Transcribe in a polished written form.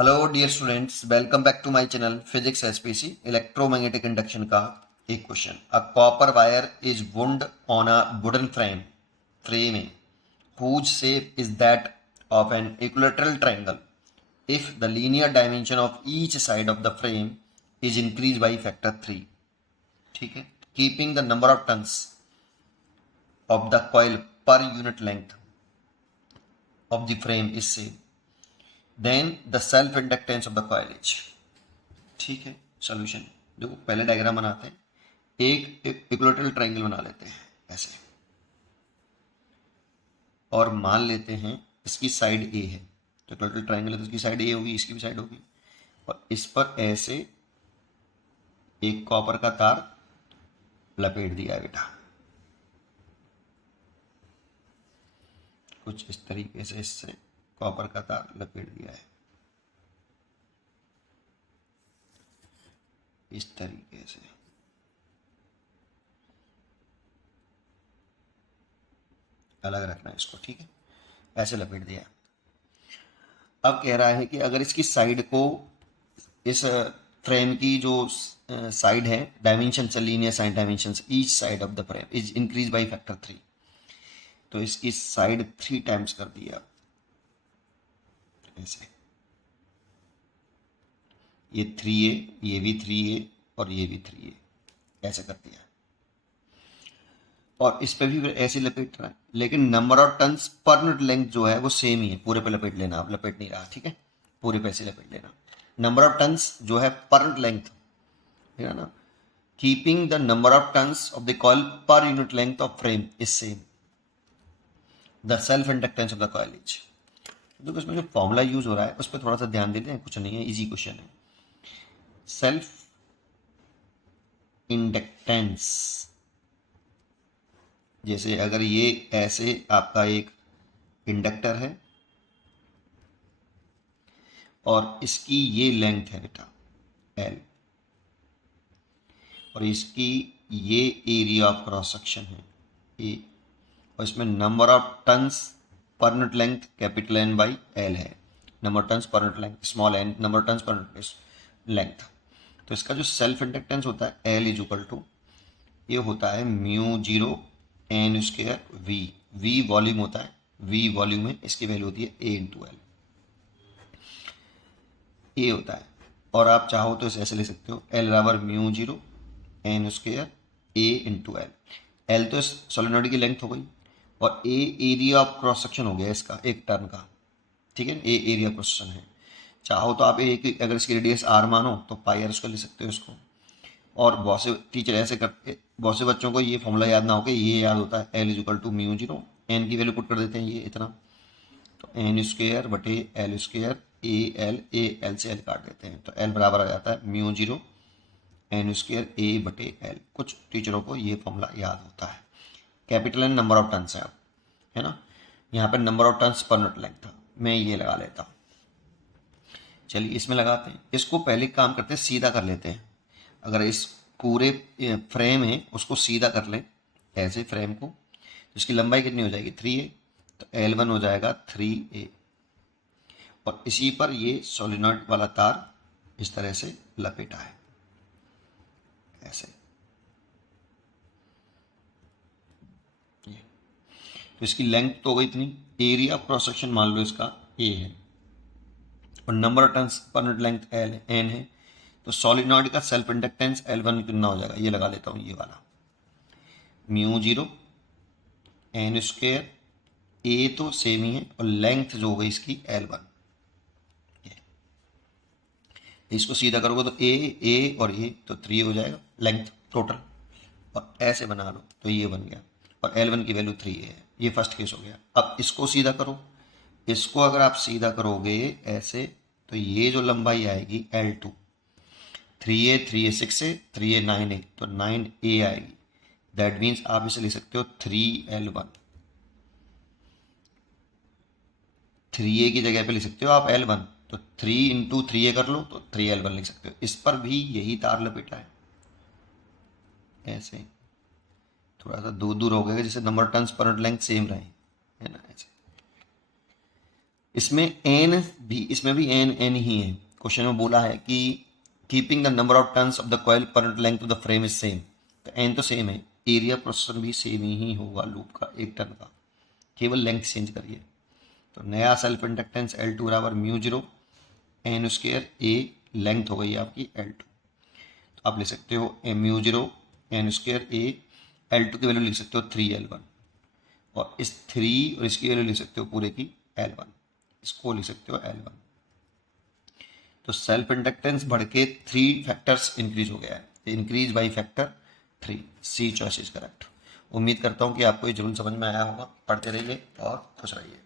Hello dear students, welcome back to my channel physics SPC. Electromagnetic induction का एक question. A copper wire is wound on a wooden framing whose shape is that of an equilateral triangle if the linear dimension of each side of the frame is increased by factor 3। ठीक है। Keeping the number of turns of the coil per unit length of the frame is same, then the self inductance of the coil is। ठीक है। Solution देखो, पहले diagram बनाते हैं। एक equilateral triangle बना लेते हैं ऐसे, और मान लेते हैं इसकी साइड ए है। तो इक्विलैटरल ट्रायंगल है तो इसकी साइड ए होगी, इसकी भी साइड होगी। और इस पर ऐसे एक कॉपर का तार लपेट दिया है बेटा, कुछ इस तरीके से इससे कॉपर का तार लपेट दिया है, इस तरीके से। अलग रखना है इसको, ठीक है। ऐसे लपेट दिया। अब कह रहा है कि अगर इसकी साइड को, इस फ्रेम की जो साइड है, dimension linear side dimension each side of the frame is increase by factor 3। तो इसकी साइड 3 टाइम्स कर दिया ऐसे। ये 3a, ये भी 3a और ये भी 3a, ऐसे कर दिया। और इस पे भी फिर ऐसे लपेट रहा है, लेकिन नंबर ऑफ टर्न्स पर यूनिट लेंथ जो है वो सेम ही है। पूरे पे लपेट लेना, आप लपेट नहीं रहा, ठीक है। पूरे पे ऐसे लपेट लेना। नंबर ऑफ टर्न्स जो है पर यूनिट लेंथ है ना, keeping the number of turns of the coil पर unit length of frame is same, the self inductance of the coil is. तो इसमें जो फॉर्मूला यूज हो रहा है उस पर थोड़ा सा ध्यान देते हैं, कुछ नहीं है, इजी क्वेश्चन है। सेल्फ इंडक्टेंस, जैसे अगर ये ऐसे आपका एक इंडक्टर है और इसकी ये लेंथ है बेटा L, और इसकी ये एरिया ऑफ क्रॉस सेक्शन है A, और इसमें नंबर ऑफ टर्न्स पर unit length capital N by L है। नंबर टर्न्स पर unit length small n, number turns पर यूनिट लेंथ। तो इसका जो सेल्फ इंडक्टेंस होता है L इज इक्वल टू, ये होता है mu 0 n square V volume होता है, V वॉल्यूम है, इसकी वैल्यू होती है A इंटू एल, A होता है। और आप चाहो तो इसे ऐसे ले सकते हो, L बराबर mu 0 n square A into L. L तो सोलेनोइड की लेंथ हो गई, और A area of cross section हो गया इसका एक टर्न का, ठीक है। A एरिया क्रॉस सेक्शन है। चाहो तो आप एक, अगर इसकी रेडियस r मानो तो पाई आर उसको ले सकते हो इसको। और बहुत से टीचर ऐसे करते, बहुत से बच्चों को ये फॉर्मूला याद ना हो के ये याद होता है, L is equal to mu 0, N की वैल्यू पुट कर देते हैं ये इतना, तो एन स्क्वेयर बटे एल स्क्वेयर ए एल से एल काट देते हैं, तो एल बराबर आ जाता है म्यू 0 एन स्क्वेयर ए बटे एल। कुछ टीचरों को ये फॉर्मूला याद होता है। Capital N number of turns है अब, है ना। यहाँ पर नंबर ऑफ टर्न्स पर यूनिट लेंथ था, मैं ये लगा लेता हूँ। चलिए इसमें लगाते हैं। इसको पहले काम करते हैं, सीधा कर लेते हैं। अगर इस पूरे फ्रेम है उसको सीधा कर लें ऐसे फ्रेम को, तो इसकी लंबाई कितनी हो जाएगी 3a, तो L1 हो जाएगा 3a। और इसी पर ये सोलिनॉइड वाला तार इस तरह से लपेटा है ऐसे, ये। तो इसकी लेंथ तो हो गई इतनी, एरिया ऑफ क्रॉस सेक्शन मान लो इसका a है, और नंबर ऑफ टर्न्स पर यूनिट लेंथ n है। तो सोलिनॉइड का सेल्फ इंडक्टेंस L1 कितना हो जाएगा, ये लगा लेता हूँ, ये वाला म्यू 0 एन स्क्वेयर, ए तो सेम ही है, और लेंथ जो हो गई इसकी L1। इसको सीधा करोगे तो ए और ए तो 3 हो जाएगा लेंथ टोटल, और ऐसे बना लो तो ये बन गया, और L1 की वैल्यू 3 है। ये फर्स्ट केस हो गया। अब इसको सीधा करो, इसको अगर आप सीधा करोगे ऐसे, तो ये जो लंबाई आएगी L2, 3a 6 है, 3a 9 है, तो 9a आएगी। दैट मीन्स आप इसे लिख सकते हो 3L1। 3a की जगह पे लिख सकते हो आप L1, तो 3 इंटू 3a कर लो तो 3L1 लिख सकते हो। इस पर भी यही तार लपेटा है ऐसे, थोड़ा सा दूर दूर हो गया जिससे number turns per length same रहे, है ना, ऐसे। इसमें एन भी, इसमें भी एन ही है। क्वेश्चन में बोला है कि keeping the number of turns of the coil per length of the frame is same, तो एन तो सेम है, एरिया प्रोसेसर भी सेम ही होगा लूप का, एक टर्न का, केवल लेंथ चेंज करिए। तो नया सेल्फ इंडक्टेंस L2 बराबर म्यू जीरो एन स्क्वायर ए, लेंथ हो गई आपकी L2। तो आप लिख सकते हो म्यू जीरो एन स्क्वायर ए, L2 की वैल्यू लिख सकते हो 3L1, और इस 3 और इसकी वैल्यू लिख सकते हो पूरे की L1, इसको लिख सकते हो L1। तो सेल्फ इंडक्टेंस बढ़ के 3 फैक्टर्स इंक्रीज हो गया है, increase by factor 3। C choice is correct. उम्मीद करता हूँ कि आपको ये जरूर समझ में आया होगा। पढ़ते रहिए और खुश रहिए।